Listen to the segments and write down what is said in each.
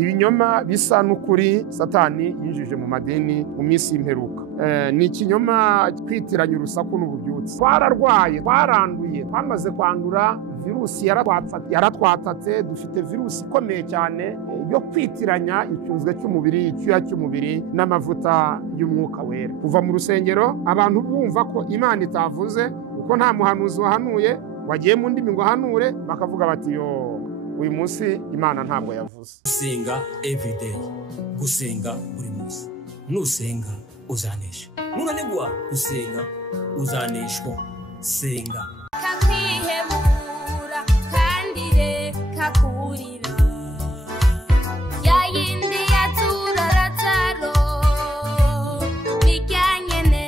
Ibinyoma bisa n'ukuri Satani yinjije mu madini mu minsi y'imperuka. Ni ikinyoma kwitiranya urusaku n'ububyutse. Twararwaye, twaranduye, twamaze kwandura virusi yaratwatatse, dufite virusi ikomeye cyane yo kwitiranya icyunzwe cy'umubiri, icyuya cy'umubiri n'amavuta y'umwuka wera. Kuva mu rusengero abantu bumva ko Imana itavuze, kuko nta muhanuzi wahanuye, wagiye mu ndimi ngo ahanure, bakavuga bati yo uyu munsi Imana ntabwo yavuze. Gusenga everyday, gusenga buri munsi. Nusenga uzanesha. Nunanigwa gusenga uzaneshwa. Senga. Kakwihebura kandi reka kurira. Yayindi yatura rataro bijyanyene.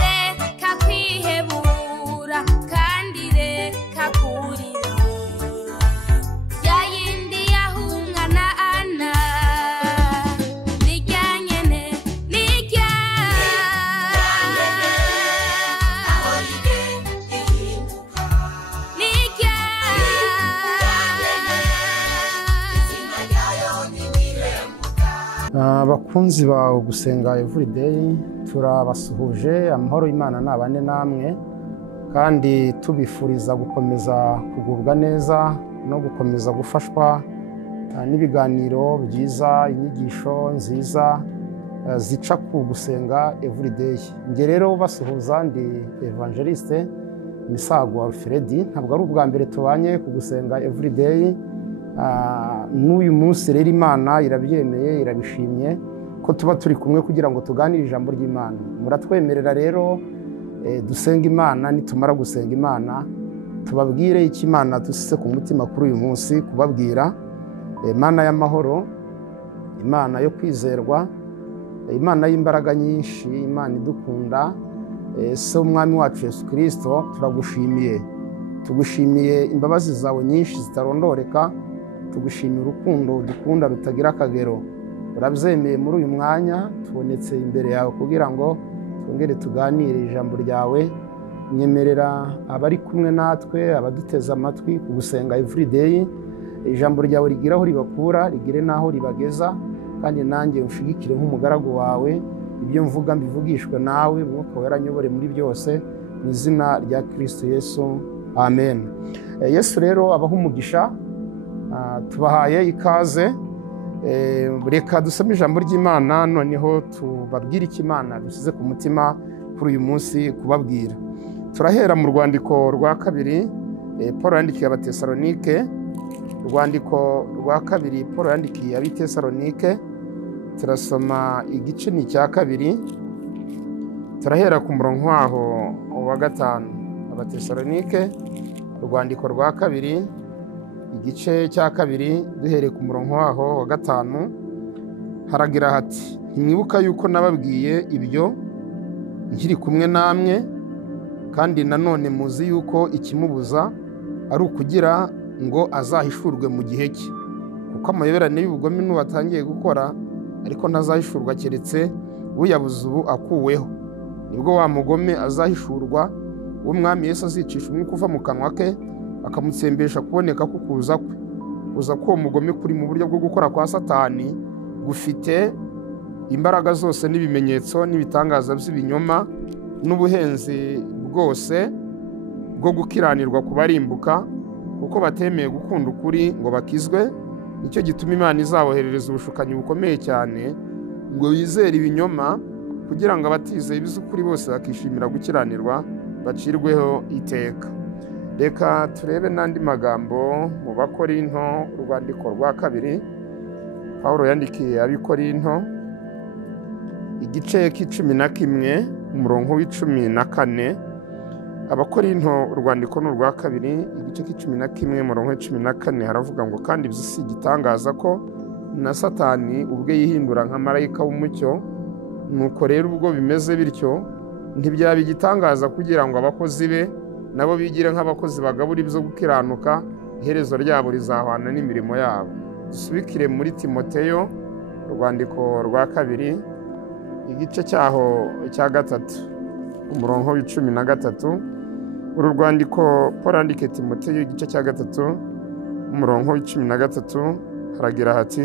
Reka kwihebura kandi reka kurira. Yayindi yahungana ana bijyanyene bijya. Abakunzi bawe gusenga everyday turabasuhuje, amahoro y'Imana nabane namwe kandi tubifuriza gukomeza kugubwa neza no gukomeza gufashwa n'ibiganiro byiza, inyigisho nziza zica ku gusenga everyday. Nge rero basuhuza ndi Evangeliste Misago Alfred, ntabwo ari ubwa mbere tubanye ku gusenga everyday. N'uyu munsi rero Imana irabyemeye, irabishimye ko tuba turi kumwe kugira ngo tuganire ijambo ry'Imana. Muratwemerera rero dusenga Imana, nitumara gusenga Imana tubabwire icyo Imana dusise ku mutima kuri uyu munsi kubabwira. Imana y'amahoro, Imana yo kwizerwa, Imana y'imbaraga nyinshi, Imana idukunda, se umwami wacu Yesu Kristo, turagushimiye. Tugushimiye imbabazi zawe nyinshi zitarondoreka, tugushimira urukundo dukunda rutagira akagero. Urabyemeye muri uyu mwanya tubonetse imbere yawe kugira ngo twongere tuganire ijambo ryawe. Nyemerera abari kumwe natwe, abaduteze amatwi ku gusenga everyday, ijambo ryawe rigira aho ribakura, rigire n'aho ribageza, kandi nanjye ushigikire nk'umugaragu wawe. Ibyo mvuga mbivugishwe nawe, Mwuka Wera anyobore muri byose, mu izina rya Kristo Yesu, amen. Yesu rero abaha umugisha, tubahaye ikaze. Reka dusome ijambo ry'Imana, noneho tubabwire icyo Imana dusize ku mutima kuri uyu munsi kubabwira. Turahera mu rwandiko rwa kabiri Paul yandikiye Abatesalonike, urwandiko rwa kabiri Paul yandikiye Abatesalonike. Turasoma igice ni cya kabiri, turahera ku murongo waho wa 5. Abatesalonike urwandiko rwa kabiri igice cya kabiri duhereye ku murongo waho wa 5, haragira hati: ntimwibuka yuko nababwiye ibyo nkiri kumwe namwe, kandi nanone muzi yuko ikimubuza ari ukugira ngo azahishurwe mu gihe cye, kuko amayoberane y'ubugome n'uwatangiye gukora, ariko ntazahishurwa keretse uyabuze ubu akuweho. Nibwo wa mugome azahishurwa, umwami Yesu azicisha umwuka uva mu kanwa ke, akamutsembesha kuboneka kukuza kwe. Kuza k'uwo mugome kuri mu buryo bwo gukora kwa Satani, gufite imbaraga zose n'ibimenyetso n'ibitangaza by'ibinyoma n'ubuhenzi bwose bwo gukiranirwa kubarimbuka, kuko batemeye gukunda ukuri ngo bakizwe. Nicyo gituma Imana izaboherereza ubushukanyi bukomeye cyane ngo bizere ibinyoma, kugira ngo abatizeye iby'ukuri bose bakishimira gukiranirwa bacirweho iteka. Reka turebe n'andi magambo mu Bakorinto, urwandiko rwa kabiri Pawulo yandikiye Abikorinto, igice k'11 umurongo w'14. Abakorinto urwandiko n'urwa kabiri igice k'11 umurongo w'14 haravuga ngo: kandi ibyo si igitangaza ko na Satani ubwe yihindura nka marayika w'umucyo. Nuko rero ubwo bimeze bityo, ntibyaba igitangaza kugira ngo abakozi be nabo bigire nk'abakozi bagabura ibyo gukiranuka, iherezo ryabo rizahwana n'imirimo yabo. Dusubikire muri Timoteyo, urwandiko rwa kabiri igice cyaho cya 3 umurongo w'13. Uru rwandiko Paul yandikiye Timoteyo igice cya 3 umurongo w'13 haragira hati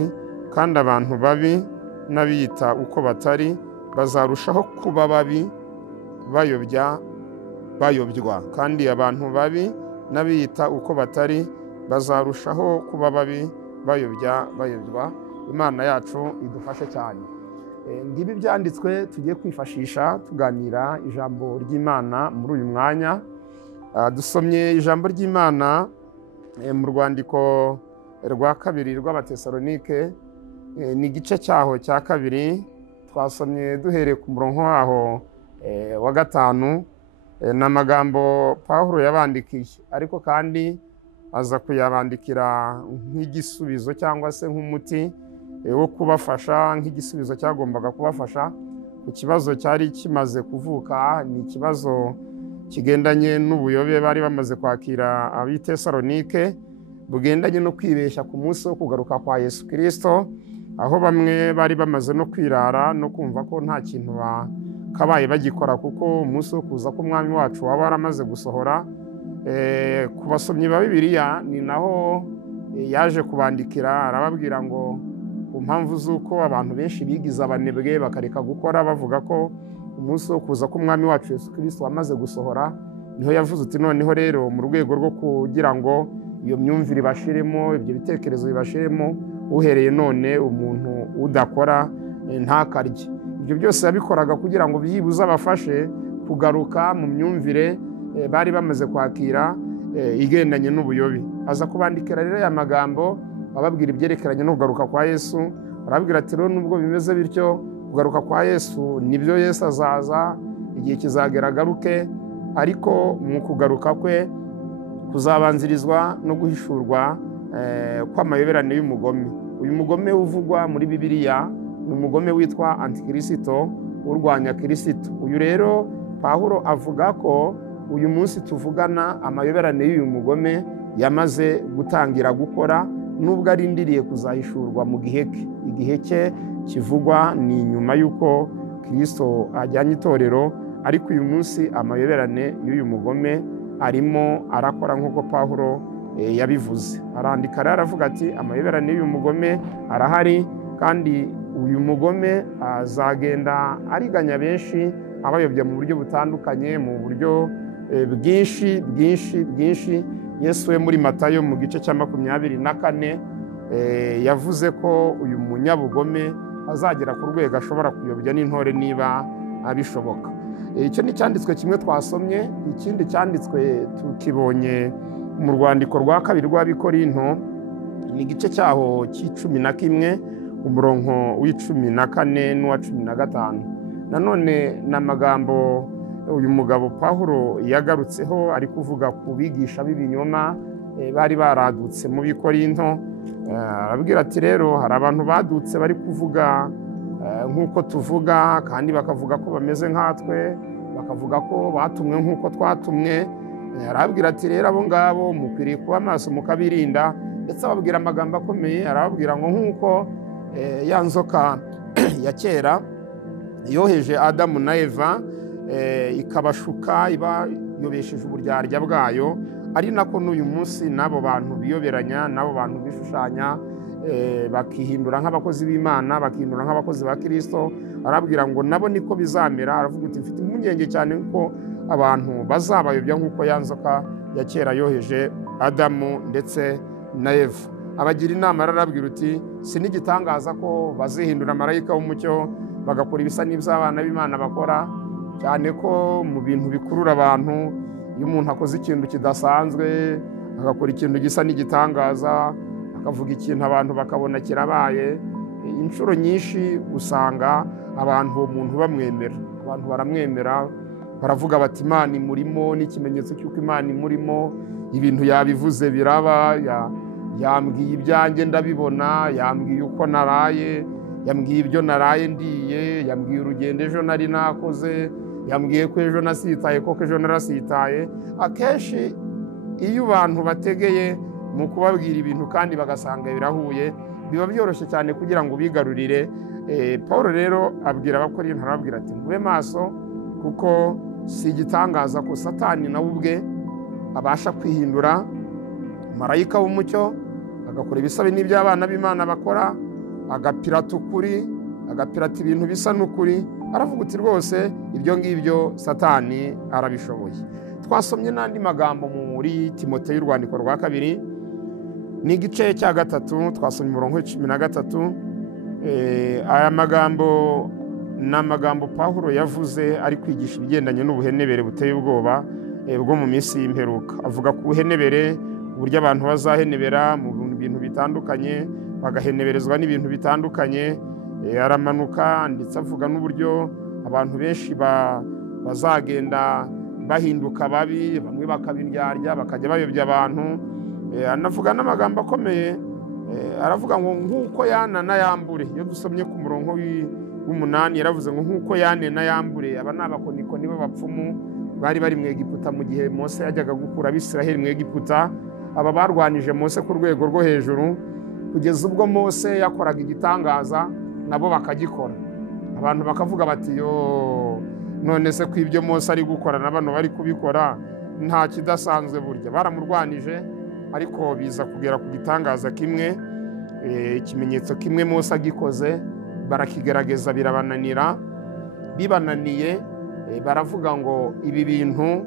kandi abantu babi n'abiyita uko batari bazarushaho kuba babi bayobywa, kandi abantu babi n'abiyita uko batari bazarushaho kuba babi bayobywa. Imana yacu idufashe cyane. Ngibi byanditswe tugiye kwifashisha tuganira ijambo ry'Imana muri uyu mwanya. Dusomye ijambo ry'Imana mu rwandiko rwa kabiri rw'Abatesalonike, ni igice cyaho cya kabiri. Twasomye duhereye ku murongo waho wa 5. Ni amagambo Pawulo yabandikiye, ariko kandi aza kuyabandikira nk'igisubizo cyangwa se nk'umuti wo kubafasha, nk'igisubizo cyagombaga kubafasha ku kibazo cyari kimaze kuvuka. Ni ikibazo kigendanye n'ubuyobe bari bamaze kwakira ab'Itesalonike, bugendanye no kwibeshya ku munsi wo kugaruka kwa Yesu Kristo, aho bamwe bari bamaze no kwirara no kumva ko nta kintu bakabaye bagikora, kuko umunsi wo kuza k'umwami wacu waba waramaze gusohora. Ku basomyi ba Bibiliya ni naho yaje kubandikira, arababwira ngo ku mpamvu z'uko abantu benshi bigize abanebwe bakareka gukora, bavuga ko umunsi wo kuza k'umwami wacu Yesu Kristo wamaze gusohora, niho yavuze uti noneho rero mu rwego rwo kugira ngo iyo myumvire ibashiremo, ibyo bitekerezo bibashiremo, uhereye none umuntu udakora ntakarye. Ibyo byose yabikoraga kugira ngo byibuze abafashe kugaruka mu myumvire bari bamaze kwakira igendanye n'ubuyobe. Aza kubandikira rero aya magambo ababwira ibyerekeranye no kugaruka kwa Yesu. Arababwira ati rero nubwo bimeze bityo, kugaruka kwa Yesu nibyo Yesu azaza, igihe kizagera agaruke, ariko mu kugaruka kwe kuzabanzirizwa no guhishurwa kw'amayoberane y'umugome. Uyu mugome uvugwa muri Bibiliya ni umugome witwa Antikirisito, urwanya Kristo. Uyu rero Pawulo avuga ko uyu munsi tuvugana amayoberane y'uyu mugome yamaze gutangira gukora, nubwo arindiriye kuzahishurwa mu gihe ke. Igihe cye kivugwa ni nyuma y'uko Kristo ajyanye itorero, ariko uyu munsi amayoberane y'uyu mugome arimo arakora nk'uko Pawulo yabivuze. Arandika rero aravuga ati amayoberane y'uyu mugome arahari, kandi uyu mugome azagenda ariganya benshi, abayobya mu buryo butandukanye, mu buryo bwinshi. Yesu we muri Matayo mu gice cya 24 yavuze ko uyu munyabugome azagera ku rwego ashobora kuyobya n'intore niba abishoboka. Icyo ni cyanditswe kimwe twasomye. Ikindi cyanditswe tukibonye mu rwandiko rwa kabiri rw'Abikorinto, ni igice cyaho c'11 umurongo w'14 n'uwa 15. Nanone n'amagambo uyu mugabo Pawulo yagarutseho, ari kuvuga ku bigisha b'ibinyoma bari baradutse mu Bikorinto. Arabwira ati rero hari abantu badutse bari kuvuga nk'uko tuvuga, kandi bakavuga ko bameze nkatwe, bakavuga ko batumwe nk'uko twatumwe. Arabwira ati rero abo ngabo mukwiriye kuba maso mukabirinda, ndetse ababwira amagambo akomeye. Arababwira ngo nk'uko ya nzoka ya kera yoheje Adamu na Eva ikabashuka ibayobesheje uburyarya bwayo, ari nako n'uyu munsi n'abo bantu biyoberanya, n'abo bantu bishushanya, bakihindura nk'abakozi b'Imana, bakihindura nk'abakozi ba Kristo. Arabwira ngo nabo niko bizamera. Aravuga ati mfite impungenge cyane ko abantu bazabayobya nk'uko ya nzoka ya kera yoheje Adamu ndetse na Eva. Abagira inama arabwira uti sinigitangaza ko bazihindura marayika w'umucyo, bagakora ibisa n'iby'abana b'Imana bakora, cyane ko mu bintu bikurura abantu, iyo umuntu akoze ikintu kidasanzwe, agakora ikintu gisa n'igitangaza, akavuga ikintu abantu bakabona kirabaye, inshuro nyinshi usanga abantu uwo muntu bamwemera. Abantu baramwemera, baravuga bati Imana imurimo, n'ikimenyetso cy'uko Imana imurimo, ibintu yabivuze biraba, yambwiye ibyanjye ndabibona, yambwiye uko naraye, yambwiye ibyo naraye ndiye, yambwiye urugendo ejo nari nakoze, yambwiye ko ejo nasitaye, koko ejo narasitaye. Akenshi iyo abantu bategeye mu kubabwira ibintu kandi bagasanga birahuye, biba byoroshye cyane kugira ngo bigarurire. Paul rero abwira Abakorinto, arababwira ati mube maso, kuko si igitangaza ko Satani nawe ubwe abasha kwihindura marayika w'umucyo, agakora ibisabe n'iby'abana b'Imana bakora, agapirata ukuri, agapirata ibintu bisa n'ukuri. Aravuga uti rwose ibyo ngibyo Satani arabishoboye. Twasomye n'andi magambo muri Timoteyo urwandiko rwa 2 n'igice cya 3, twasomye umurongo 13. Aya magambo ni amagambo Pawulo yavuze ari kwigisha ibigendanye n'ubuhenebere buteye ubwoba bwo mu minsi y'imperuka. Avuga ku buhenebere, uburyo abantu bazahenebera mu bintu bitandukanye, bagaheneberezwa n'ibintu bitandukanye. Aramanuka ndetse avuga n'uburyo abantu benshi bazagenda bahinduka babi, bamwe bakabindyarya bakajya bayobya abantu. Anavuga n'amagambo akomeye, aravuga ngo nk'uko Yana na Yambure. Iyo dusomye ku murongo w'8 yaravuze ngo nk'uko Yane na Yambure, aba ni abakonikoni b'abapfumu bari bari mu Egiputa mu gihe Mose yajyaga gukura Abisiraheli mu Egiputa. Aba barwanije Mose ku rwego rwo hejuru, kugeza ubwo Mose yakoraga igitangaza nabo bakagikora. Abantu bakavuga bati yo, none se ko ibyo Mose ari gukora na bano bari kubikora nta kidasanzwe. Burya baramurwanije, ariko biza kugera ku gitangaza kimwe, ikimenyetso kimwe Mose agikoze, barakigerageza birabananira. Bibananiye baravuga ngo ibi bintu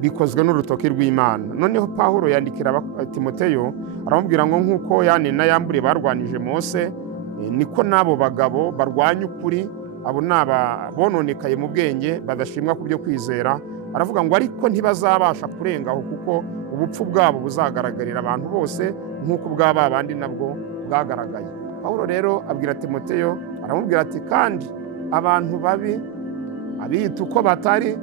bikozwe n'urutoki rw'Imana. Noneho Pawulo yandikira Timoteyo aramubwira ngo nk'uko Yane na Yambure barwanije Mose, niko n'abo bagabo barwanya ukuri, abo n'aba bononekaye mu bwenge badashimwa ku byo kwizera. Aravuga ngo ariko ntibazabasha kurengaho, kuko ubupfu bwabo buzagaragarira abantu bose nk'uko ubw'aba bandi nabwo bwagaragaye. Pawulo rero abwira Timoteyo, aramubwira ati kandi abantu babi, abiyita uko batari,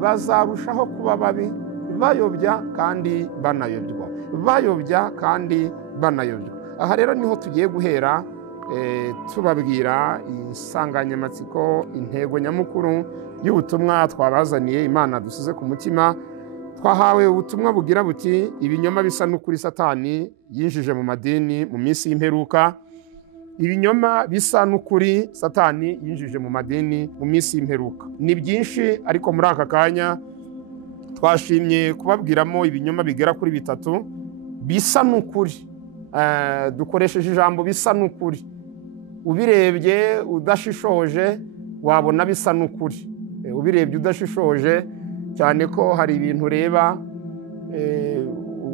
bazarushaho kuba babi, bayobya kandi banayobywa, bayobya kandi banayobywa. Aha rero niho tugiye guhera tubabwira insanganyamatsiko, intego nyamukuru y'ubutumwa twabazaniye, Imana dusize ku mutima. Twahawe ubutumwa bugira buti ibinyoma bisa n'ukuri Satani yinjije mu madini mu minsi y'imperuka. Ibinyoma bisa n'ukuri Satani yinjije mu madini mu minsi y'imperuka ni byinshi, ariko muri aka kanya twashimye kubabwiramo ibinyoma bigera kuri 3 bisa n'ukuri. Dukoresheje ijambo bisa n'ukuri. Ubirebye udashishoje wabona bisa n'ukuri. Ubirebye udashishoje, cyane ko hari ibintu ureba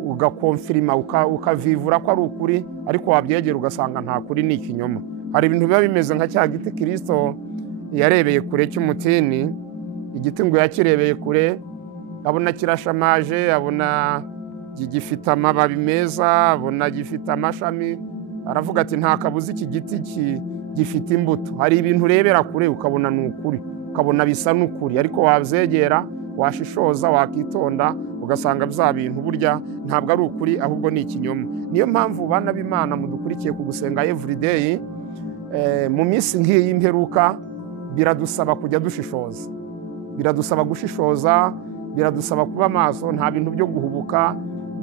ugakonfirima ukavivura ko ari ukuri, ariko wabyegera ugasanga nta kuri, ni ikinyoma. Hari ibintu biba bimeze nka cya giti Kristo yarebeye kure cy'umutini. Igiti ngo yakirebeye kure, abona kirashamaje, abona gifite amababi meza, abona gifite amashami. Aravuga ati nta kabuzi iki giti gifite imbuto. Hari ibintu urebera kure ukabona ni ukuri, ukabona bisa n'ukuri, ariko wabyegera, washishoza, wakitonda, ugasanga bya bintu burya ntabwo ari ukuri, ahubwo ni ikinyoma. Niyo mpamvu bana b'Imana mudukurikiye ku gusenga everyday, mu minsi nk'iyi y'imperuka biradusaba kujya dushishoza, biradusaba gushishoza, biradusaba kuba maso, nta bintu byo guhubuka,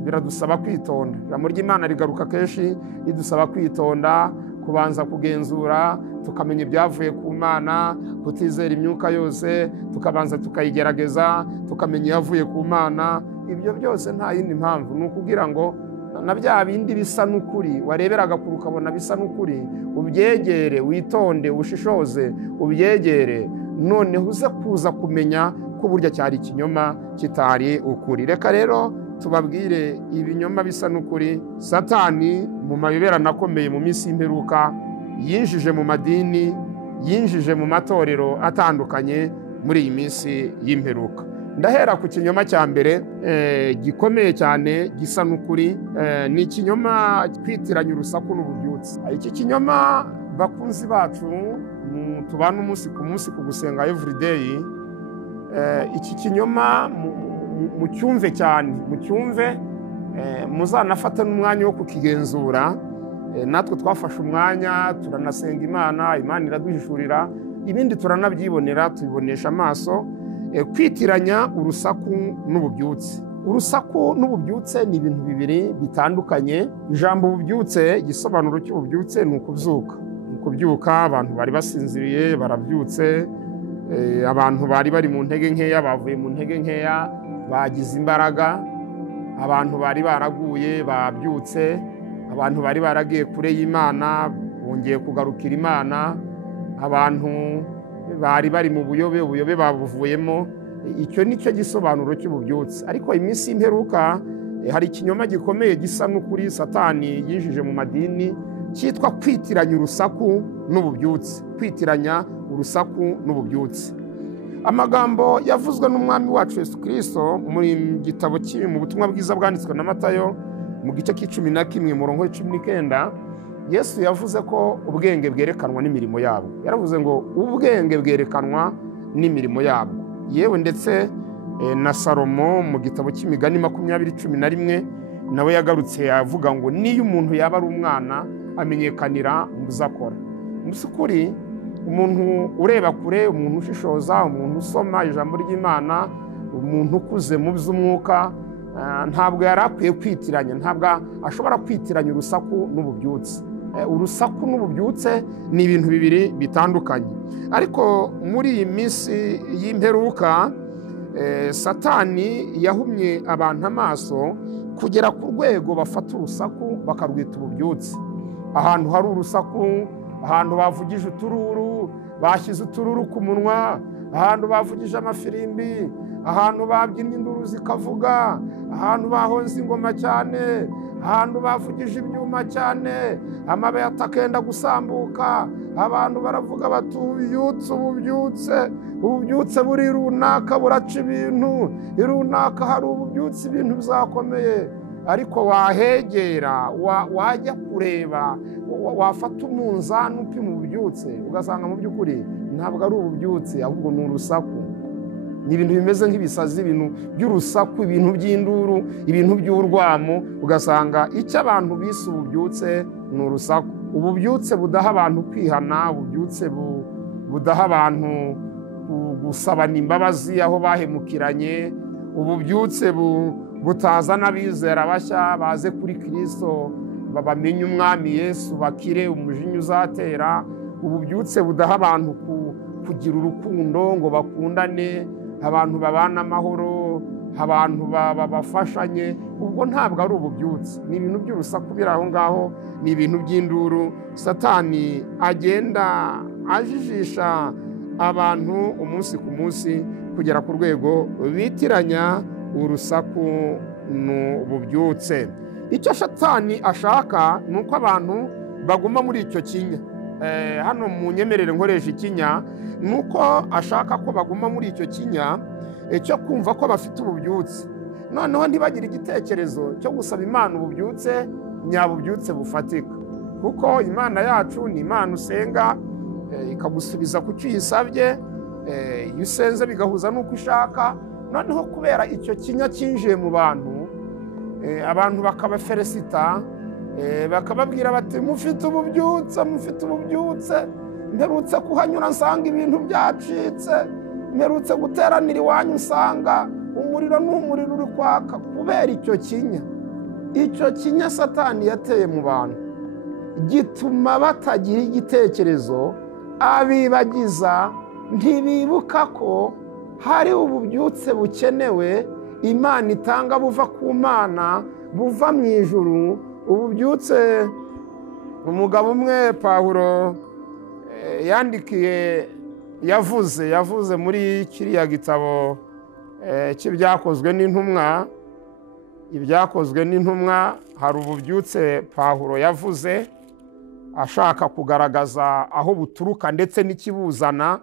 biradusaba kwitonda. Ijambo ry'Imana rigaruka kenshi ridusaba kwitonda, kubanza kugenzura, tukamenya ibyavuye ku Mana, kutizera imyuka yose, tukabanza tukayigerageza, tukamenya iyavuye ku Mana. Ibyo byose nta yindi mpamvu, ni ukugira ngo na bya bindi bisa n'ukuri wareberaga kure ukabona bisa n'ukuri, ubyegere, witonde, ushishoze, ubyegere, noneho uze kuza kumenya ko burya cyari ikinyoma kitari ukuri. Reka rero tubabwire ibinyoma bisa n'ukuri Satani mu mayoberano akomeye mu minsi y'imperuka yinjije mu madini, yinjije mu matorero atandukanye muri iyi minsi y'imperuka. Ndahera ku kinyoma cya mbere gikomeye cyane gisa n'ukuri, ni ikinyoma kwitiranya urusaku n'ububyutse. Iki kinyoma bakunzi bacu tubana umunsi ku munsi ku gusenga everyday, iki kinyoma mucyumve cyane, mucyumve, muzanafata n'umwanya wo kukigenzura. Natwe twafashe umwanya turanasenga Imana, Imana iraduhishurira, ibindi turanabyibonera, tubibonesha amaso. Kwitiranya urusaku n'ububyutse. Urusaku n'ububyutse ni ibintu bibiri bitandukanye. Ijambo ububyutse, igisobanuro cy'ububyutse ni ukubyuka. Kubyuka, abantu bari basinziriye barabyutse, abantu bari bari mu ntege nkeya bavuye mu ntege nkeya, bagize imbaraga. Abantu bari baraguye babyutse, abantu bari baragiye kure y'Imana bongeye kugarukira Imana, abantu bari bari mu ubuyobe babuvuyemo. Icyo nicyo gisobanuro cy'ububyutse. Ariko iminsi y'imperuka hari ikinyoma gikomeye gisa n'ukuri Satani yinjije mu madini cyitwa kwitiranya urusaku n'ububyutse, kwitiranya urusaku n'ububyutse. Amagambo yavuzwe n'umwami wacu Yesu Kristo mu gitabo cy'imi mu butumwa bwiza bwanditswe na Matayo mu gice c'11 murongo 19, Yesu yavuze ko ubwenge bwerekanwa n'imirimo yabo. Yaravuze ngo ubwenge bwerekanwa n'imirimo yabo. Yewe ndetse na Salomo mu gitabo cy'imigani 20:11 nawe yagarutse yavuga ngo niyo umuntu yaba ari umwana amenyekanira mu zakora. Musukuri umuntu ureba kure, umuntu ushishoza, umuntu usoma ijambo ry'Imana, umuntu ukuze mu by'umwuka, ntabwo yarakwiye kwitiranya, ntabwo ashobora kwitiranya urusaku n'ububyutse. Urusaku n'ububyutse ni ibintu bibiri bitandukanye. Ariko muri iyi minsi y'imperuka Satani yahumye abantu amaso kugera ku rwego bafata urusaku bakarwita ububyutse. Ahantu hari urusaku, ahantu bavugije utururu, bashyize utururu ku munwa, ahantu bavugije amafirimbi, ahantu babyinnye induru zikavuga, ahantu bahonze ingoma cyane, ahantu bavugije ibyuma cyane, amabuye atakenda gusambuka, abantu baravuga bati ububyutse buri runaka buraca ibintu, runaka hari ububyutse ibintu bizakomeye. Ariko wahegera, wajya kureba, wafata umunzani upima ububyutse ugasanga mu by'ukuri ntabwo ari ububyutse, ahubwo ni urusaku. Ni ibintu bimeze nk'ibisazi, ibintu by'urusaku, ibintu by'induru, ibintu by'urwamo, ugasanga icyo abantu bise ububyutse ni urusaku. Ububyutse budaha abantu kwihana, ububyutse budaha abantu gusabana imbabazi aho bahemukiranye, ububyutse butazana abizera bashya baze kuri Kristo bamenye umwami Yesu bakire umujinya uzatera, ububyutse budaha abantu kugira urukundo ngo bakundane, abantu babana amahoro, abantu bafashanye. Ubwo ntabwo ari ububyutse, ni ibintu by'urusaku biri aho ngaho, ni ibintu by'induru. Satani agenda ajijisha abantu umunsi ku munsi kugera ku rwego bitiranya urusaku n'ububyutse. Icyo Satani ashaka ni uko abantu baguma muri icyo kinya. Hano mu nyemerere nkoresha ikinya, ni uko ashaka ko baguma muri icyo kinya cyo kumva ko bafite ububyutse, noneho ntibagire igitekerezo cyo gusaba Imana ububyutse nyabubyutse bufatika. Kuko Imana yacu ni Imana usenga ikagusubiza ku cyo uyisabye, iyo usenze bigahuza n'uko ushaka. Noneho kubera icyo kinya cyinjiye mu bantu, abantu bakabafelicita, bakababwira bati mufite ububyutse, mperutse kuhanyura nsanga ibintu byacitse, mperutse guteranira iwanyu nsanga umuriro n'umuriro uri kwaka. Kubera icyo kinya Satani yateye mu bantu gituma batagira igitekerezo, abibagiza, ntibibuka ko hari ububyutse bukenewe Imana itanga buva ku Mana, buva mu ijuru. Ububyutse umugabo umwe Pawulo yandikiye yavuze muri kiriya gitabo cy'ibyakozwe n'intumwa, hari ububyutse Pawulo yavuze ashaka kugaragaza aho buturuka ndetse n'ikibuzana.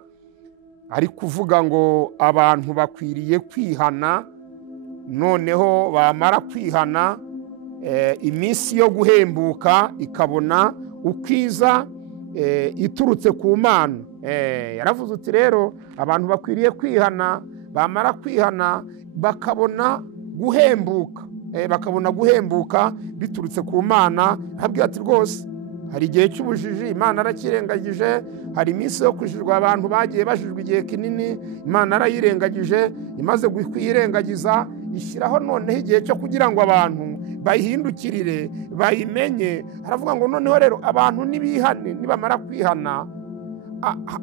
Ari kuvuga ngo abantu bakwiriye kwihana, noneho bamara kwihana iminsi yo guhembuka ikabona ukwiza iturutse ku Mana. Yaravuze uti rero abantu bakwiriye kwihana, bamara kwihana bakabona guhembuka biturutse ku Mana. Habwira ati rwose hari igihe cy'ubujiji Imana arakirengagije, hari iminsi yo kujijwa abantu bagiye bajijwe igihe kinini, Imana arayirengagije. Imaze kuyirengagiza ishyiraho noneho igihe cyo kugira ngo abantu bayihindukirire bayimenye. Haravuga ngo noneho rero abantu nibihane, nibamara kwihana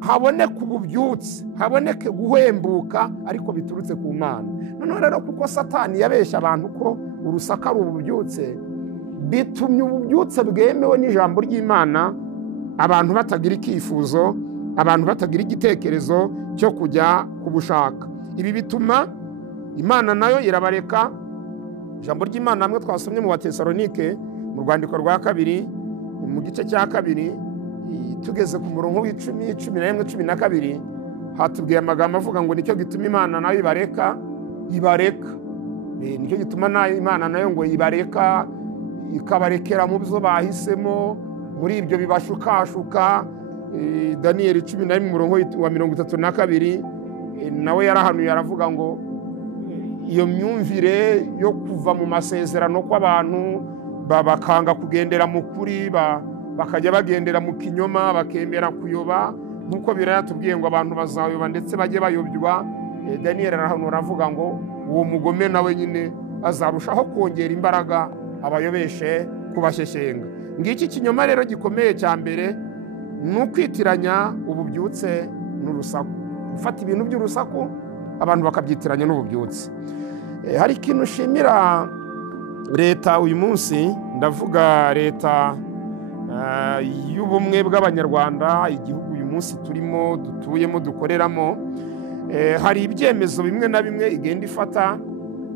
haboneke ububyutse, haboneke guhembuka ariko biturutse ku Mana. Noneho rero kuko Satani yabeshya abantu ko urusaka ari ububyutse, bitumye ububyutse bwemewe n'ijambo ry'Imana abantu batagira icyifuzo, abantu batagira igitekerezo cyo kujya kubushaka. Ibi bituma Imana nayo irabareka. Ijambo ry'Imana hamwe twasomye mu Batesalonike mu rwandiko rwa 2 mu gice cya 2 tugeze ku murongo w'10, 11, 12 hatubwiye amagambo avuga ngo nicyo gituma Imana nayo ibareka. Nicyo gituma Imana nayo ngo ibareka, ikabarekera mu byo bahisemo, muri ibyo bibashukashuka. Daniyeli 11 mu murongo wa 32 nawe yarahanuye aravuga ngo iyo myumvire yo kuva mu masezerano kw'abantu bakanga kugendera mu kuri, bakajya bagendera mu kinyoma, bakemera kuyoba, nkuko birayatubwiye ngo abantu bazayoba ndetse bajye bayobywa. Daniyeli arahanura avuga ngo uwo mugome nawe nyine azarushaho kongera imbaraga abayobeshe kubashyeshyenga. Ngiki kinyoma rero gikomeye cya mbere ni ukwitiranya ububyutse n'urusaku, gufata ibintu by'urusaku abantu bakabyitiranya n'ububyutse. Hari ikintu ushimira leta uyu munsi, ndavuga leta y'ubumwe bw'Abanyarwanda, igihugu uyu munsi turimo dutuyemo dukoreramo. Hari ibyemezo bimwe na bimwe igenda ifata,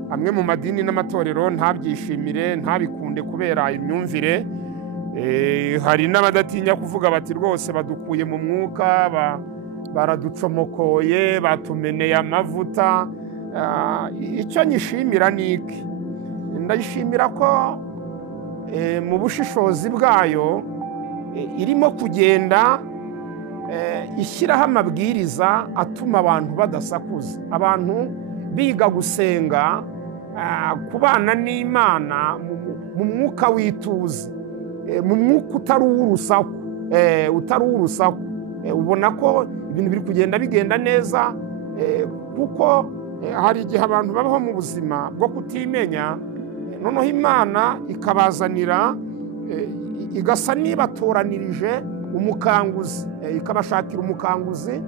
amwe mu madini n'amatorero ntabyishimire, ntabikunde kubera imyumvire. Hari n'abadatinya kuvuga bati rwose badukuye mu mwuka, baraducomokoye, batumeneye amavuta. Icyo nyishimira ni iki? Ndayishimira ko mu bushishozi bwayo irimo kugenda ishyiraho amabwiriza atuma abantu badasakuza, abantu biga gusenga, kubana n'Imana mu mwuka w'ituze, mu mwuka utari uw'urusaku. Ubona ko ibintu biri kugenda bigenda neza, kuko hari igihe abantu babaho mu buzima bwo kutimenya, noneho Imana ikabazanira, igasa n'ibatoranirije umukanguzi, ikabashakira umukanguzi.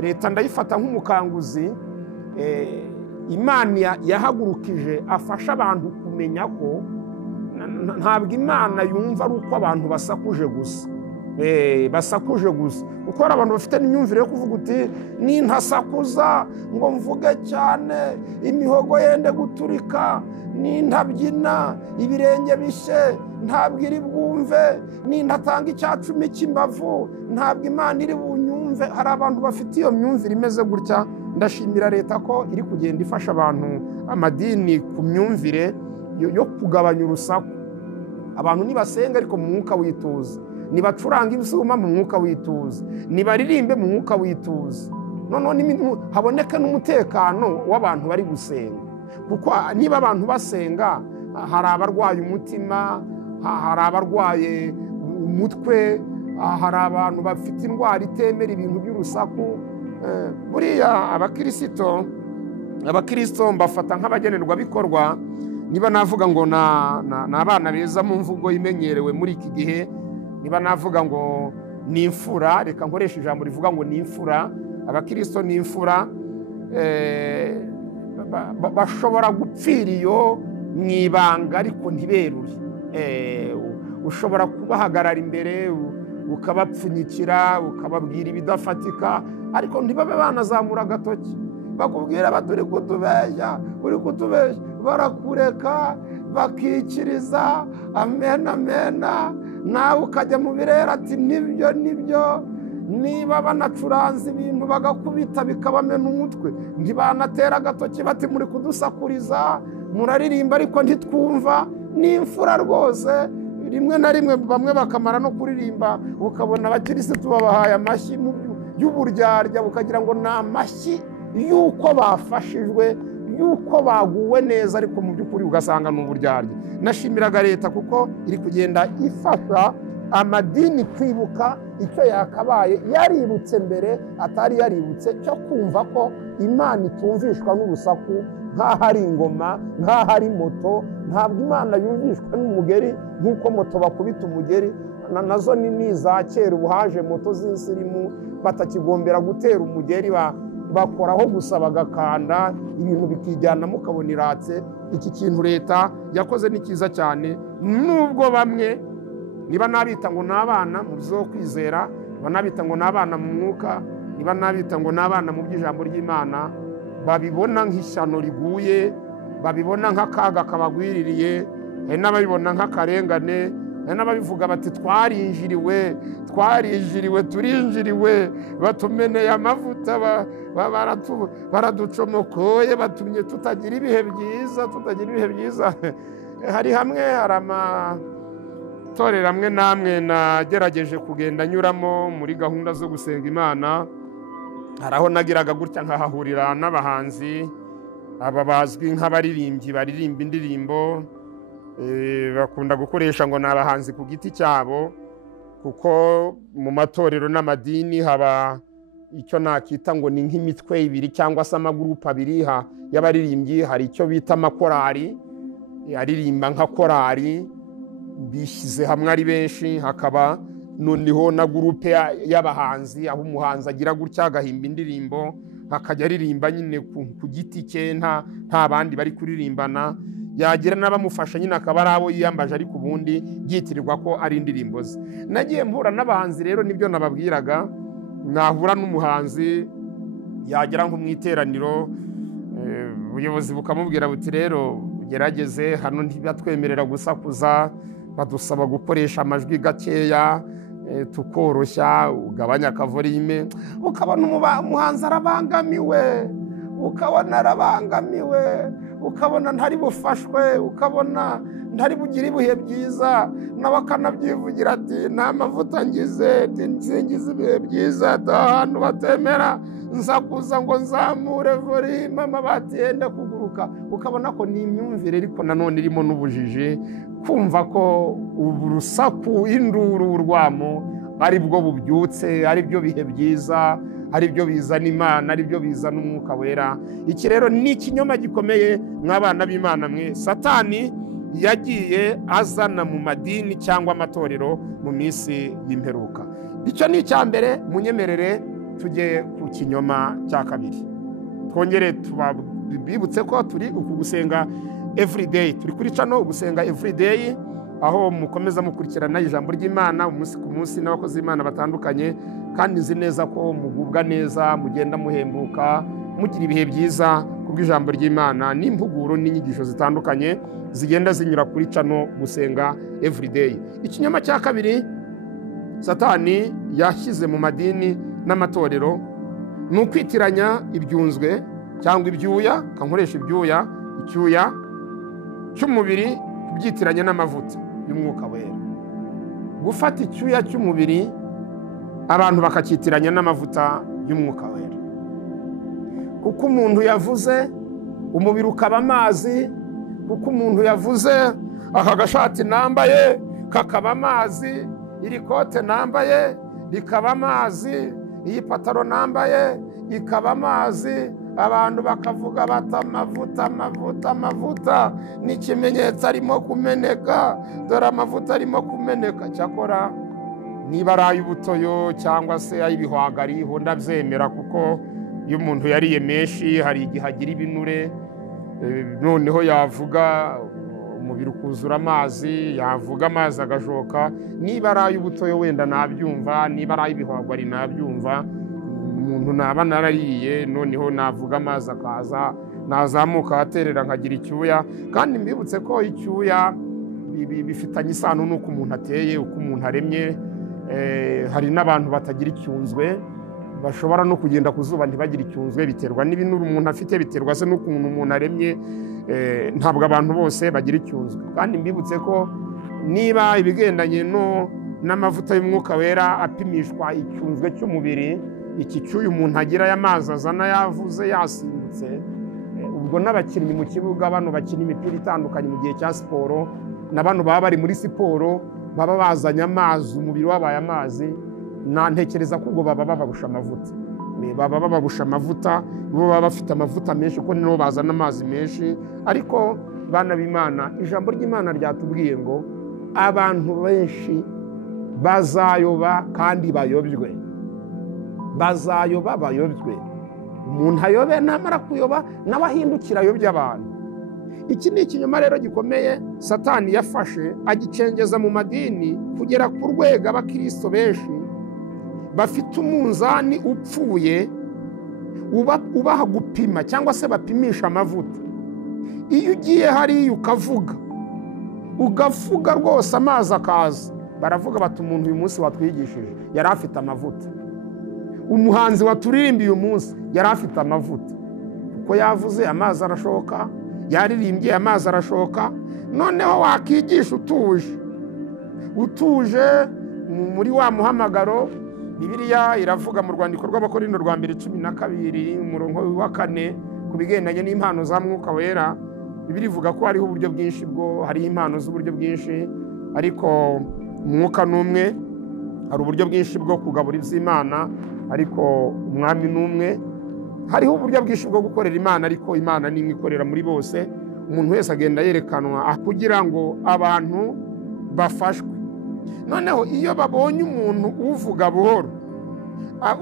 Leta ndayifata nk'umukanguzi Imana yahagurukije afasha abantu kumenya ko ntabwo Imana yumva ari uko abantu basakuje gusa, kuko hari abantu bafite n'imyumvire yo kuvuga uti nintasakuza ngo mvuge cyane imihogo yende guturika, nintabyina ibirenge bishye ntabwo iri bwumve, nintatanga icyacumi cy'imbavu ntabwo Imana iri bunyumve. Hari abantu bafite iyo myumvire imeze gutya. Ndashimira leta ko iri kugenda ifasha abantu, amadini, ku myumvire yo kugabanya urusaku. Abantu nibasenga ariko mu mwuka w'ituze, nibacuranga ibyuma mu mwuka w'ituze, nibaririmbe mu mwuka w'ituze, noneho haboneke n'umutekano w'abantu bari gusenga. Kuko niba abantu basenga, hari abarwaye umutima, hari abarwaye umutwe, hari abantu bafite indwara itemera ibintu by'urusaku. Buriya abakirisito mbafata nk'abagenerwabikorwa. Niba navuga ngo ni abana beza mu mvugo imenyerewe muri iki gihe, niba navuga ngo ni imfura, reka nkoresha ijambo rivuga ngo ni imfura. Abakirisito ni imfura, bashobora gupfira iyo mu ibanga ariko ntiberure. Ushobora kubahagarara imbere ukabapfunyikira, ukababwira ibidafatika, ariko ntibabe banazamura agatoki bakubwira bati uri kutubeshya, barakureka bakikiriza amena, nawe ukajya mu birera ati nibyo. Niba banacuranze ibintu bagakubita bikabamena umutwe, ntibanatera agatoki bati muri kudusakuriza, muraririmba ariko ntitwumva. Ni imfura rwose. Rimwe na rimwe bamwe bakamara no kuririmba, ukabona abakirisitu babahaye amashyi y'uburyarya, ukagira ngo ni amashyi y'uko bafashijwe, y'uko baguwe neza, ariko mu by'ukuri ugasanga ni uburyarya. Nashimiraga leta kuko iri kugenda ifasha amadini kwibuka icyo yakabaye yaributse mbere atari yaributse, cyo kumva ko Imana itumvishwa n'urusaku nk'aho ari ingoma, nk'aho ari moto. Ntabwo Imana yumvishwa n'umugeri nk'uko moto bakubita umugeri. Nazo ni iza kera, ubu haje moto z'insirimu batakigombera gutera umugeri, bakoraho gusa bagakanda ibintu bikijyana mukabona iratse. Iki kintu leta yakoze ni cyiza cyane. nubwo bamwe niba nabita ngo ni abana mu byo kwizera, niba nabita ngo ni abana mu mwuka, niba nabita ngo ni abana mu by'ijambo ry'Imana, babibona nk'ishyano riguye, babibona nk'akaga kabagwiririye, hari n'ababibona nk'akarengane, hari n'ababivuga bati twarinjiriwe turinjiriwe, batumeneye amavuta, baraducomokoye, batumye tutagira ibihe byiza. Hari amatorero amwe namwe nagerageje kugenda nyuramo muri gahunda zo gusenga Imana, hari aho nagiraga gutya nkahahurira n'abahanzi, aba bazwi nk'abaririmbyi baririmba indirimbo, bakunda gukoresha ngo ni abahanzi ku giti cyabo, kuko mu matorero n'amadini haba icyo nakita ngo ni nk'imitwe ibiri cyangwa se amagurupe abiri y'abaririmbyi. Hari icyo bita amakorari, aririmba nka korari bishyize hamwe ari benshi, hakaba noneho na gurupe y'abahanzi, aho umuhanzi agira gutya agahimba indirimbo akajya aririmba nyine ku giti cye, nta bandi bari kuririmbana, yagira n'abamufasha nyine akaba ari abo yiyambaje, ariko ubundi byitirirwa ko ari indirimbo ze. Nagiye mpura n'abahanzi rero, nibyo nababwiraga, nahura n'umuhanzi yagera nko mu iteraniro, ubuyobozi bukamubwira buti rero gerageze hano ntibatwemerera gusakuza, badusaba gukoresha amajwi gakeya, tukoroshya, ugabanya akavorime, ukabona umuhanzi arabangamiwe, ukabona ntari bufashwe, ukabona ntari bugire ibihe byiza, nawe akanabyivugira ati nta mavuta ngize, nsingize ibihe byiza, ahantu batemera nsakuza ngo nzamure vorime, amabati yenda kuguruka. Ukabona ko ni imyumvire ariko nanone irimo n'ubujiji, kumva ko urusaku, induru, urwamo ari bwo bubyutse, ari byo bihe byiza, ari byo bizana Imana, ari byo bizana Umwuka Wera. Iki rero ni ikinyoma gikomeye mw'abana b'Imana mwe Satani yagiye azana mu madini cyangwa amatorero mu minsi y'imperuka. Icyo ni icya mbere. Munyemerere tujye ku kinyoma cya kabiri. Twongere tubibutse ko turi uku gusenga everyday, turi kuri cano gusenga everyday, aho mukomeza mukurikirana ijambo ry'Imana umunsi ku munsi n'abakozi b'Imana batandukanye, kandi nzi neza ko mugubwa neza, mugenda muhembuka, mugira ibihe byiza kubw'ijambo ry'Imana n'impuguro n'inyigisho zitandukanye zigenda zinyura kuri cano gusenga everyday. Ikinyoma cya kabiri Satani yashyize mu madini n'amatorero ni ukwitiranya ibyunzwe cyangwa ibyuya, kankoresha icyuya cy'umubiri kubyitiranya n'amavuta y'Umwuka Wera. Gufata icyuya cy'umubiri abantu bakacyitiranya n'amavuta y'Umwuka Wera, kuko umuntu yavuze umubiri ukaba amazi, kuko umuntu yavuze aka gashati nambaye kakaba amazi, iri kote nambaye rikaba amazi, iyi pataro nambaye ikaba amazi, abantu bakavuga bata amavuta n'ikimenyetso arimo kumeneka, dore amavuta arimo kumeneka. Cyakora niba ari ay'ubutoyo cyangwa se ay'ibihwagari ho ndabyemera, kuko iyo umuntu yariye menshi hari igihe agira ibinure, noneho yavuga umubiri ukuzura amazi, yavuga amazi agashoka. Niba ari ay'ubutoyo wenda nabyumva, niba ari ay'ibihwagari nabyumva, umuntu naba narariye noneho navuga amazi akaza, nazamuka aterera nkagira icyuya. Kandi mbibutse ko icyuya bifitanye isano n'uko umuntu ateye, uko umuntu aremye. Hari n'abantu batagira icyunzwe, bashobora no kugenda ku zuba ntibagire icyunzwe, biterwa n'ibinure umuntu afite, biterwa se n'ukuntu umuntu aremye. Ntabwo abantu bose bagira icyunzwe. Kandi mbibutse ko niba ibigendanye n'amavuta y'Umwuka Wera apimishwa icyunzwe cy'umubiri, iki cyuya umuntu agira y'amazi azana yavuze yasimbutse, ubwo n'abakinnyi mu kibuga, bano bakina imipira itandukanye mu gihe cya siporo, na bano baba bari muri siporo baba bazanye amazi, umubiri wabaye amazi, ntekereza ko ubwo baba bababusha amavuta, bo baba bafite amavuta menshi, kuko nibo bazana amazi menshi. Ariko bana b'Imana, ijambo ry'Imana ryatubwiye ngo abantu benshi bazayoba kandi bayobywe, umuntu ayobe, namara kuyoba nawe ahindukira ayobya abantu. iki ni ikinyoma rero gikomeye Satani yafashe agicengeza mu madini kugera ku rwego abakristo benshi bafite umunzani upfuye ubaha gupima cyangwa se bapimisha amavuta. Iyo ugiye hariya ukavuga rwose amazi akaza, baravuga bati umuntu uyu munsi watwigishije yari afite amavuta, umuhanzi waturirimbiye uyu munsi yari afite amavuta, kuko yavuze amazi arashoka, yaririmbye amazi arashoka. Noneho wakigisha utuje muri wa muhamagaro. Bibiliya iravuga mu rwandiko rw'Abakorinto rwa 12 umurongo wa 4 ku bigendanye n'impano za Mwuka Wera. Bibiliya ivuga ko hariho uburyo bwinshi hari impano z'uburyo bwinshi, ariko umwuka n'umwe. Hari uburyo bwinshi bwo kugabura iby'Imana, ariko umwami n'umwe. Hariho uburyo bwinshi bwo gukorera Imana, ariko Imana ni imwe ikorera muri bose. Umuntu wese agenda yerekanwa kugira ngo abantu bafashwe. Noneho iyo babonye umuntu uvuga buhoro,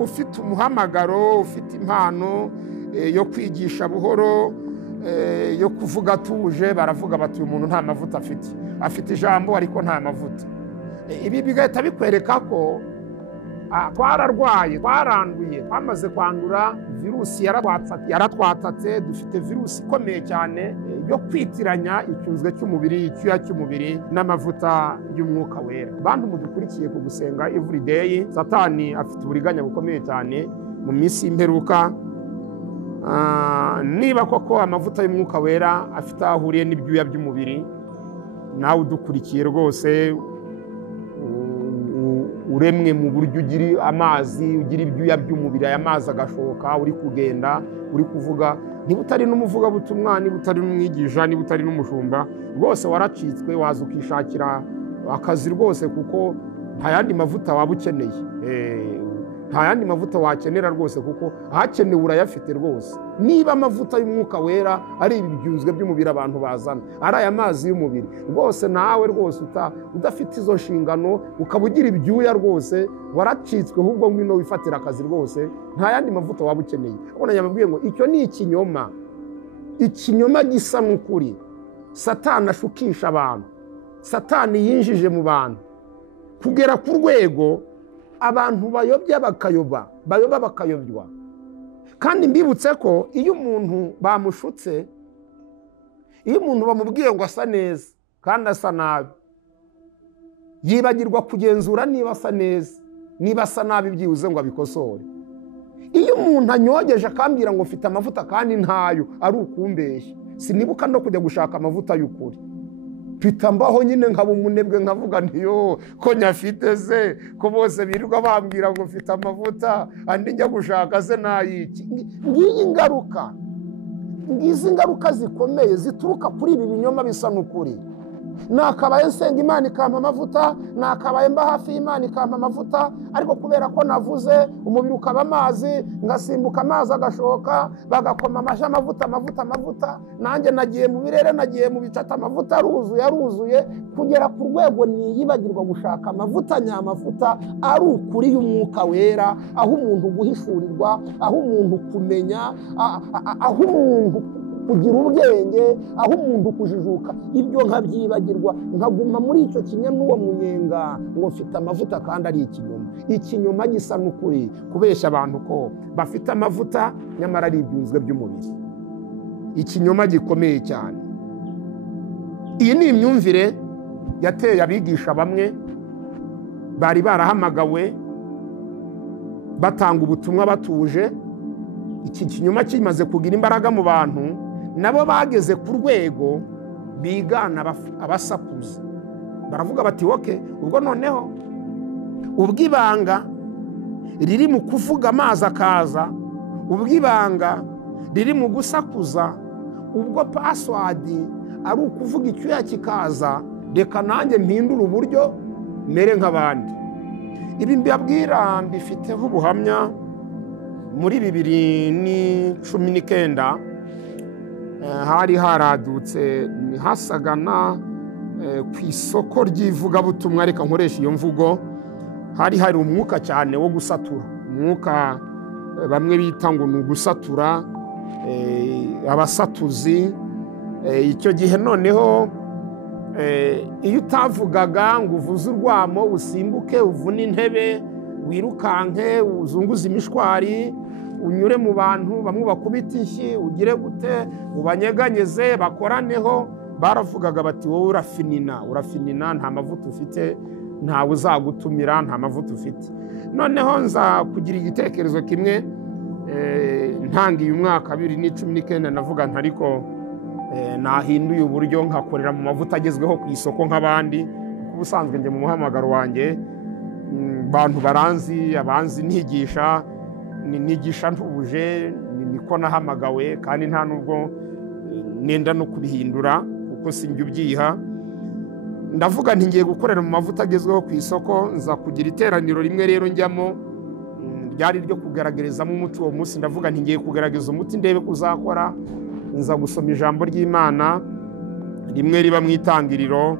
ufite umuhamagaro, ufite impano yo kwigisha buhoro, yo kuvuga atuje, baravuga bati uyu muntu nta mavuta afite ijambo ariko nta mavuta. Ibi bigahita bikwereka ko twararwaye, twaranduye, twamaze kwandura virusi yaratwatatse. Dufite virusi ikomeye cyane yo kwitiranya icyunzwe cy'umubiri, icyuya cy'umubiri n'amavuta y'Umwuka Wera. Bantu mudukurikiye ku gusenga everyday, Satani afite uburiganya bukomeye cyane mu minsi y'imperuka. Niba koko amavuta y'Umwuka Wera afite ahuriye n'ibyuya by'umubiri, nawe udukurikiye rwose uremwe mu buryo ugira amazi, ugira ibyuya by'umubiri, aya mazi agashoka, uri kugenda, uri kuvuga, niba utari n'umuvugabutumwa, niba utari n'umwigisha, niba utari n'umushumba, rwose waracitswe, waza ukishakira akazi rwose, kuko nta yandi mavuta waba ukeneye. Nta yandi mavuta wakenera rwose, kuko ahakenewe urayafite rwose. Niba amavuta y'Umwuka Wera ari ibibyunzwe by'umubiri abantu bazana, ari aya mazi y'umubiri, rwose nawe rwose udafite izo nshingano, ukaba ugira ibyuya rwose, waracitswe, ahubwo ngwino wifatira akazi rwose. Nta yandi mavuta waba ukeneye. Ubona yababwiye ngo icyo ni ikinyoma gisa n'ukuri. Satani ashukisha abantu, Satani yinjije mu bantu kugera ku rwego abantu bayoba bakayobywa. Kandi mbibutse ko iyo umuntu bamushutse, iyo umuntu bamubwiye ngo asa neza kandi asa nabi, yibagirwa kugenzura niba asa neza, niba asa nabi byibuze ngo abikosore. Iyo umuntu anyogeje akambwira ngo mfite amavuta kandi ntayo, ari ukumbeshya. Sinibuka no kujya gushaka amavuta y'ukuri. Pita mbaho nyine nkaba umunebwe, nkavuga ntiyo ko nyafite se, ko bose birirwa bambwira ngo mfite amavuta, andi njya gushaka se nayiki. Ngizi ngaruka zikomeye zituruka kuri ibi binyoma bisa n'ukuri. Nakabaye nsenga Imana ikampa amavuta, nakabaye mba hafi y'Imana ikampa amavuta, ariko kubera ko navuze umubiri ukaba amazi, ngasimbuka amazi agashoka, bagakoma amashyi amavuta, nanjye nagiye mu birere, nagiye mu bicata, amavuta aruzuye, kugera ku rwego niyibagirwa gushaka amavuta nyamavuta ari ukuri y'Umwuka Wera, aho umuntu guhishurirwa, aho umuntu kumenya, aho umuntu kugira ubwenge, aho umuntu kujijuka. Ibyo nkabyibagirwa, nkaguma muri icyo kinya n'uwo munyenga ngo mfite amavuta kandi ari ikinyoma gisa n'ukuri, kubeshya abantu ko bafite amavuta nyamara ari ibyunzwe by'umubiri. Ikinyoma gikomeye cyane. Iyi ni imyumvire yateye abigisha bamwe bari barahamagawe batanga ubutumwa batuje. Iki kinyoma kimaze kugira imbaraga mu bantu, nabo bageze ku rwego bigana abasakuza. Baravuga bati oke, ubwo noneho ubwibanga riri mu kuvuga amazi akaza, ubwibanga riri mu gusakuza, ubwo password ari ukuvuga icyuya kikaza, reka nanjye mpindura uburyo mere nk'abandi. Ibi mbabwira mbifiteho ubuhamya. Muri 2019 hari haradutse hasagana ku isoko ry'ivugabutumwa, reka nkoresha iyo mvugo. Hari umwuka cyane wo gusatura, umwuka bamwe bita ngo ni ugusatura, abasatuzi icyo gihe noneho iyo utavugaga ngo uvuze urwamo usimbuke uvune intebe wirukanke uzunguze imishwari unyure mu bantu bamwe bakubita inshyi ugire gute ubanyeganyeze bakoraneho baravugaga bati wowe urafinina nta mavuta ufite ntawe uzagutumira nta mavuta ufite. Noneho nza kugira igitekerezo kimwe ntangiye umwaka 2019 navuga nti ariko nahinduye uburyo nkakorera mu mavuta agezweho ku isoko nk'abandi kuko ubusanzwe njye mu muhamagaro wanjye bantu baranzi abanzi nigisha ntubuje niko nahamagawe kandi nta nubwo nenda no kubihindura kuko sinjye ubyiha. Ndavuga nti ngiye gukorera mu mavuta agezweho ku isoko nza kugira iteraniro rimwe rero njyamo ryari ryo kugaragarizamo umuti uwo munsi. Ndavuga nti ngiye kugaragaza umuti ndebe kuzakora nza gusoma ijambo ry'Imana rimwe riba mu itangiriro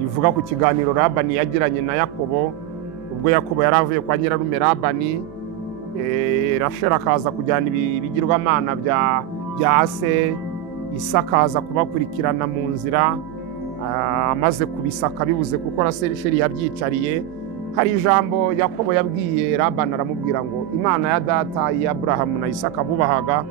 rivuga ku kiganiro Labani yagiranye na Yakobo ubwo Yakobo yaravuye kwa nyirarume Labani Rasheli akaza kujyana ibigirwamana bya se Isakaza kubakurikirana mu nzira amaze kubisaka bibuze kuko Rasheli yabyicariye. Hari ijambo Yakobo yabwiye Labani aramubwira ngo Imana ya data ya Aburahamu na Isaka bubahaga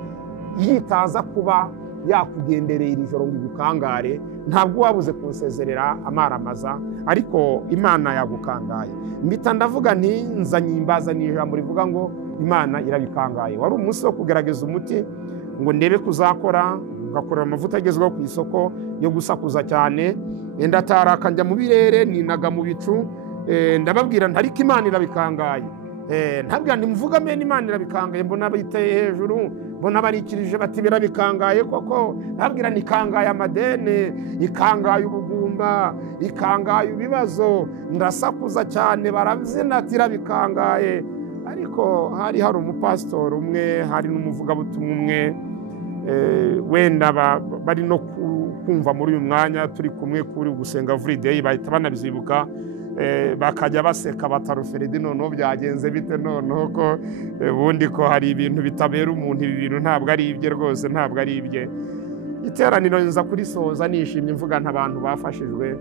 yitaza kuba yakugendereye iri joro ngo igukangare ntabwo wabuze kunsezerera amaramaza ariko Imana yagukangaye. Mbita ndavuga nti nzanyimbaza ni ijambo rivuga ngo Imana irabikangaye. Wari umunsi wo kugerageza umuti ngo ndebe kuzakora ngakorera amavuta agezweho ku isoko yo gusakuza cyane ndataraka njya mu birere ninaga mu bicu ndababwira ntariko Imana irabikangaye ntabwo ndimuvuga mene Imana irabikangaye mbona biteye hejuru mbona barikirije bati birabikangaye koko ntabwira nikangaye amadene ikangaye ubugumba ikangaye ibibazo ndasakuza cyane barabyina ati irabikangaye. Ariko hari umupasitori umwe hari n'umuvugabutumwa umwe wenda bari no kumva muri uyu mwanya turi kumwe kuri gusenga everyday bahita banabizibuka bakajya baseka bataruferedi noneho byagenze bite noneho ko ubundi ko hari ibintu bitabera umuntu ibi bintu ntabwo ari ibye rwose ntabwo ari ibye. Iteraniro nza kurisoza nishimye mvuga ntabantu bafashijwe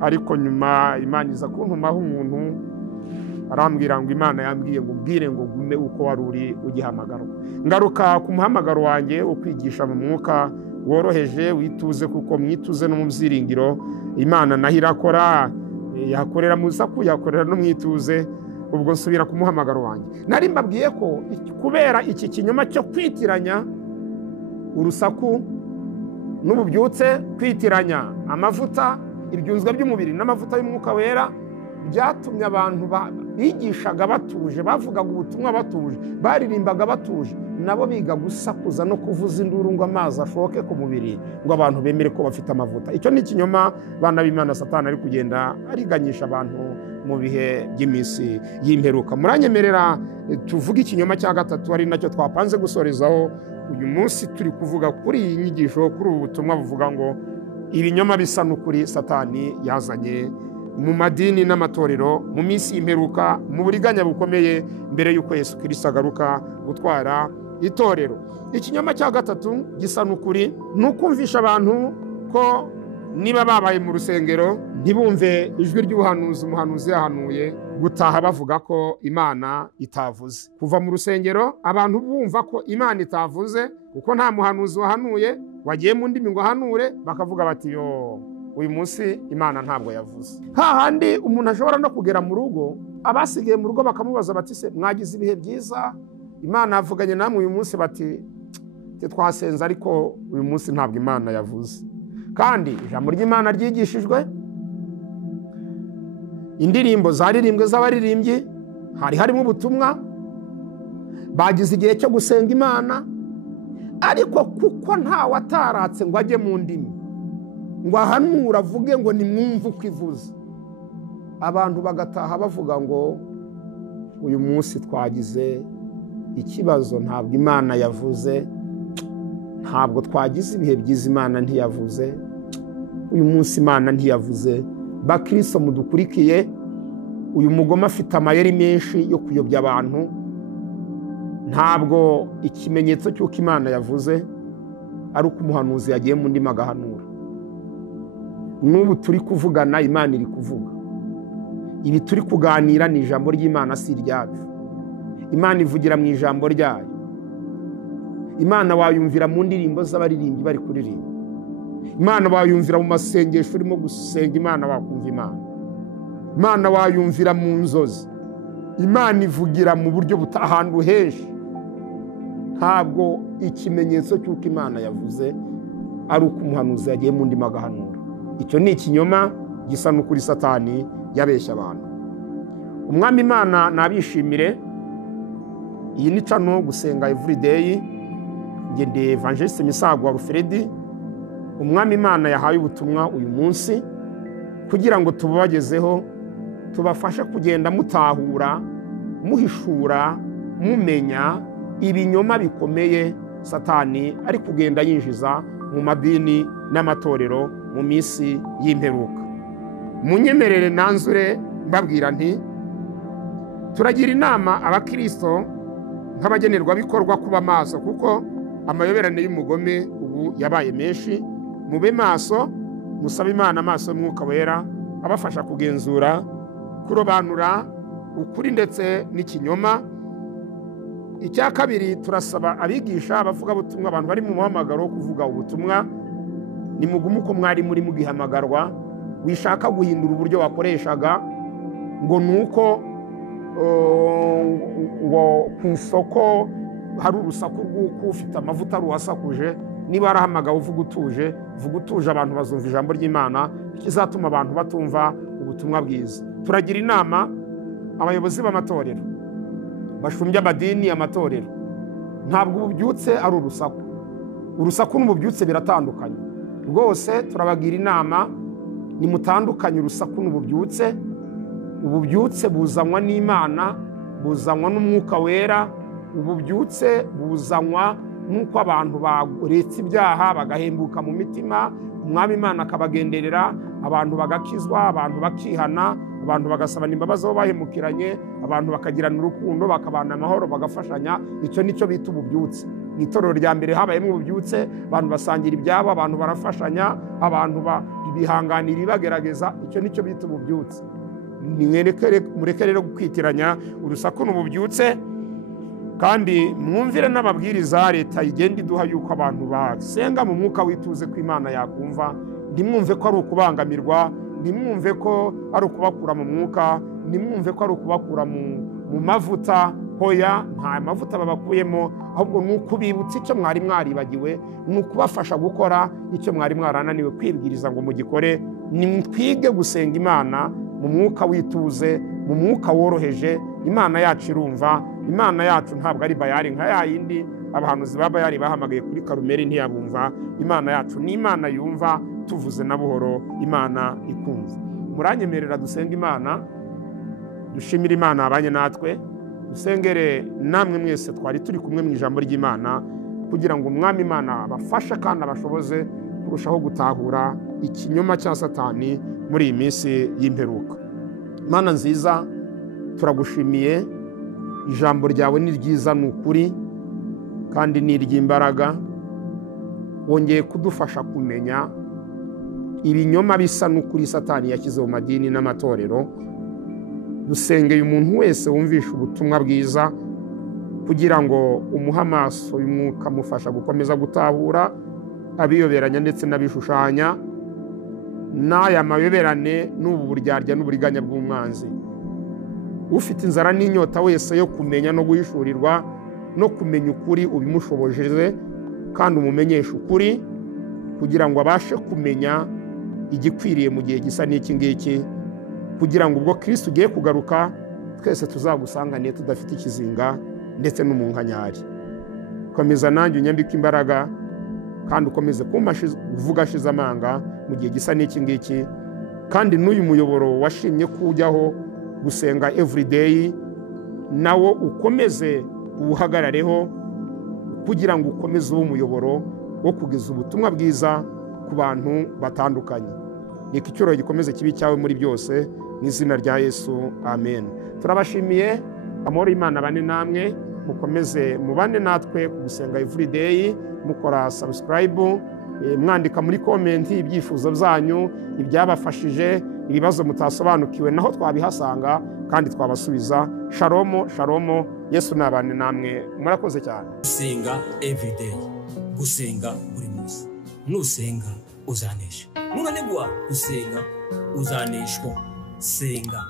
ariko nyuma Imana iza kuntumaho umuntu arambwira ngo Imana yambwiye ngo ubwire ngo gume uko wari uri ugihamagarwa. Ngaruka ku muhamagaro wanjye ukwigisha mu mwuka woroheje wituze kuko mwituze no mu byiringiro Imana naho irakora yakorera mu saku yakorera no mwituze. Ubwo nsubira ku muhamagaro wanjye nari mbabwiye ko kubera iki kinyoma cyo kwitiranya urusaku n'ububyutse kwitiranya amavuta ibyunzwe by'umubiri n'amavuta y'umwuka wera byatumye abantu bigishaga batuje bavugaga ubutumwa batuje baririmbaga batuje nabo biga gusakuza no kuvuza induru ngo amazi ashoke ku mubiri ngo abantu bemere ko bafite amavuta. Icyo ni ikinyoma bana b'Imana Satani ari kugenda ariganyisha abantu mu bihe by'iminsi y'imperuka. Muranyemerera tuvuga ikinyoma cya gatatu ari nacyo twapanze gusorezaho uyu munsi turi kuvuga kuri iyi nyigisho kuri ubu butumwa buvuga ngo ibinyoma bisa n'ukuri Satani yazanye mu madini n'amatorero mu minsi y'imperuka mu buriganya bukomeye mbere y'uko Yesu Kristo agaruka gutwara itorero. Ikinyoma cya gatatu gisa n'ukuri nukumvisha abantu ko niba babaye mu rusengero ntibumve ijwi ry'ubuhanuzi umuhanuzi yahanuye gutaha bavuga ko Imana itavuze. Kuva mu rusengero abantu bumva ko Imana itavuze kuko nta muhanuzi wahanuye wagiye mu ndimi ngo ahanure bakavuga bati yo uyu munsi Imana ntabwo yavuze. Hahandi umuntu ashobora no kugera mu rugo abasigaye mu rugo bakamubaza bati se mwagize ibihe byiza Imana yavuganye namwe uyu munsi bati twasenze ariko uyu munsi ntabwo Imana yavuze. Kandi ijambo ry'Imana ryigishijwe indirimbo zaririmbwe z'abaririmbyi harimo ubutumwa bagize igihe cyo gusenga Imana ariko kuko ntawe ataratse ngo ajye mu ndimi ngo ahanura avuge ngo nimwumve uko ivuze abantu bagataha bavuga ngo uyu munsi twagize ikibazo ntabwo Imana yavuze ntabwo twagize ibihe byiza Imana ntiyavuze uyu munsi Imana ntiyavuze. Bakristo mudukurikiye uyu mugoma afite amayeri menshi yo kuyobya abantu. Ntabwo ikimenyetso cy'uko Imana yavuze ari uko umuhanuzi yagiye mu ndimi agahanura. N'ubu turi kuvugana Imana iri kuvuga, ibi turi kuganira ni ijambo ry'Imana si iryacu. Imana ivugira mu ijambo ryayo. Imana wayumvira mu ndirimbo z'abaririmbyi bari kuririmba. Imana wayumvira mu masengesho urimo gusenga, Imana wakumva Imana. Imana wayumvira mu nzozi. Imana ivugira mu buryo ahantu henshi. Ntabwo ikimenyetso cy'uko Imana yavuze ari uko umuhanuzi yagiye mu ndimi agahanura. Icyo ni ikinyoma gisa n'ukuri Satani yabeshya abantu. Umwami Imana nabishimire. Iyi ni cano gusenga everyday. Nge ndi Evangeliste Misago wa Rufredi. Umwami Imana yahaye ubutumwa uyu munsi kugira ngo tubagezeho, tubafashe kugenda mutahura, muhishura, mumenya ibinyoma bikomeye Satani ari kugenda yinjiza mu madini n'amatorero mu minsi y'imperuka. Munyemerere nanzure mbabwira nti turagira inama abakristo nk'abagenerwa bikorwa kuba maso, kuko amayoberane y'umugome ubu yabaye menshi. Mube maso, musabe Imana amaso y'Umwuka Wera abafasha kugenzura, kurobanura ukuri ndetse n'ikinyoma. Icya kabiri, turasaba abigisha, abavuga butumwa, abantu bari mu muhamagaro wo kuvuga ubutumwa, nimugume uko mwari muri mugihamagarwa. Wishaka guhindura uburyo wakoreshaga ngo nuko ngo ku isoko hari urusaku rw'uko ufite amavuta ruhasakuje. Niba arahamagawe uvuga utuje, vuga utuje, abantu bazumva ijambo ry'Imana, kizatuma abantu batumva ubutumwa bwiza. Turagira inama abayobozi b'amatorero bashumbye amadini, amatorero, ntabwo ububyutse ari urusaku. Urusaku n'ububyutse biratandukanye rwose. Turabagira inama nimutandukanye urusaku n'ububyutse. Ububyutse buzanwa n'Imana, buzanwa n'Umwuka Wera. Ububyutse buzanwa nuko abantu baretse ibyaha bagahembuka mu mitima, Umwami Imana akabagenderera, abantu bagakizwa, abantu bakihana, abantu bagasabana imbabazi aho bahemukiranye, abantu bakagirana urukundo, bakabana amahoro, bagafashanya. Icyo nicyo bita ububyutse. Mu itorero rya mbere habayemo ububyutse, abantu basangira ibyabo, abantu barafashanya, abantu bihanganira ibagerageza. Icyo nicyo bita ububyutse. Mureke rero kwitiranya urusaku n'ububyutse, kandi mwumvire n'amabwiriza leta igenda iduha yuko abantu basenga mu mwuka wituze ko Imana yakumva. Ntimwumve ko ari ukubangamirwa, ntimwumve ko ari ukubakura mu mwuka, ntimwumve ko ari ukubakura mu mavuta. Hoya, nta mavuta babakuyemo, ahubwo ni ukubibutsa icyo mwari mwaribagiwe, ni ukubafasha gukora icyo mwari mwarananiwe kwibwiriza ngo mugikore. Twige gusenga Imana mu mwuka wituze, mu mwuka woroheje. Imana yacu irumva. Imana yacu ntabwo ari Bayali nka ya yindi abahanuzi ba Bayali bahamagaye kuri Karumeli ntiyabumva. Imana yacu ni Imana yumva, tuvuze na buhoro Imana ikumva. Muranyemerera dusenga Imana, dushimira Imana abanye natwe, dusengere namwe mwese twari turi kumwe mu ijambo ry'Imana, kugira ngo Umwami Imana abafashe kandi abashoboze kurushaho gutahura ikinyoma cya Satani muri iyi minsi y'imperuka. Mana nziza, turagushimiye. Ijambo ryawe ni ryiza, ni ukuri kandi ni iry'imbaraga. Wongeye kudufasha kumenya ibinyoma bisa n'ukuri Satani yashyize mu madini n'amatorero. Dusengeye umuntu wese wumvisha ubutumwa bwiza, kugira ngo umuhe amaso y'Umwuka amufasha gukomeza gutahura abiyoberanya ndetse n'abishushanya, n'aya mayoberane n'ubu buryarya n'uburiganya bw'umwanzi. Ufite inzara n'inyota wese yo kumenya no guhishurirwa no kumenya ukuri, ubimushobojeje kandi umumenyesha ukuri, kugira ngo abashe kumenya igikwiriye mu gihe gisa n'iki ngiki, kugira ngo ubwo Kristo ugiye kugaruka twese tuzagusanganiye tudafite ikizinga ndetse n'umunkanyari. Komeza nanjye unyambike imbaraga, kandi ukomeze kuvuga ashize amanga mu gihe gisa n'iki ngiki. Kandi n'uyu muyoboro washimye kujyaho gusenga everyday, nawo ukomeze uwuhagarareho, kugira ngo ukomeze uwo muyoboro wo kugeza ubutumwa bwiza ku bantu batandukanye. Reka icyubahiro gikomeze kibi cyawe muri byose, mu izina rya Yesu, amen. Turabashimiye. Amahoro y'Imana abane namwe. mukomeze mubane natwe ku gusenga everyday mukora subscribe, mwandika muri komenti ibyifuzo byanyu, ibyabafashije, ibibazo mutasobanukiwe, naho twabihasanga kandi twabasubiza. Shalom shalom, Yesu nabane namwe, murakoze cyane. Gusenga everyday, gusenga buri munsi. Nusenga uzanesha. Nunanigwa gusenga uzaneshwa. Senga.